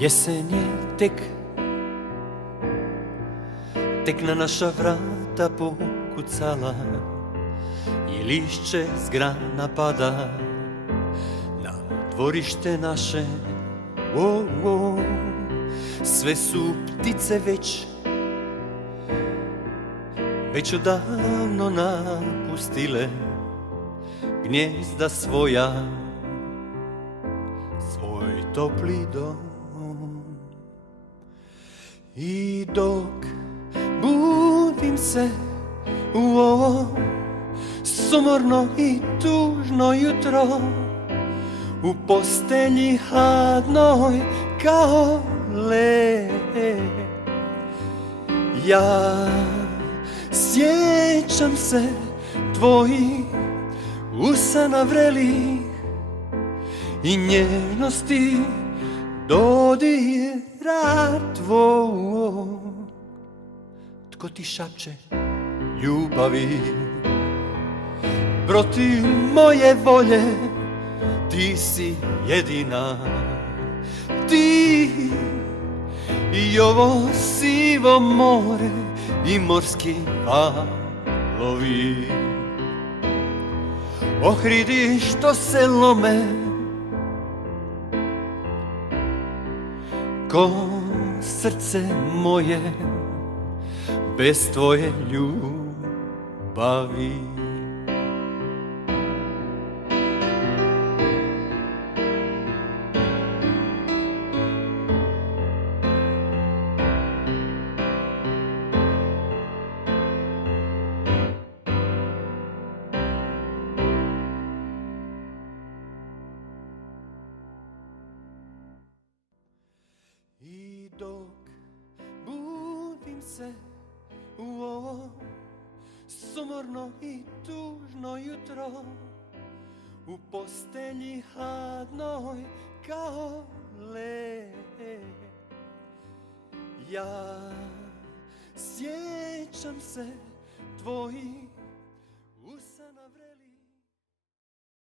Jesen je tek na naša vrata pokucala i lišće s grana pada na dvorište naše. Sve su ptice već odavno napustile gnjezda svoja, svoj topli dom. I dok budim se u ovo sumorno i tužno jutro, u postelji hladnoj kao led, ja sjećam se tvojih usana vrelih i nježnosti dodira tvoj. Tko ti šapće ljubavi protiv moje volje, ti si jedina, ti i ovo sivo more i morski valovi, ohridi što se lome ko srce moje bez tvoje ljubavi. I dok budim se u ovo sumorno i tužno jutro, u postelji hladnoj kao led, ja sjećam se tvojih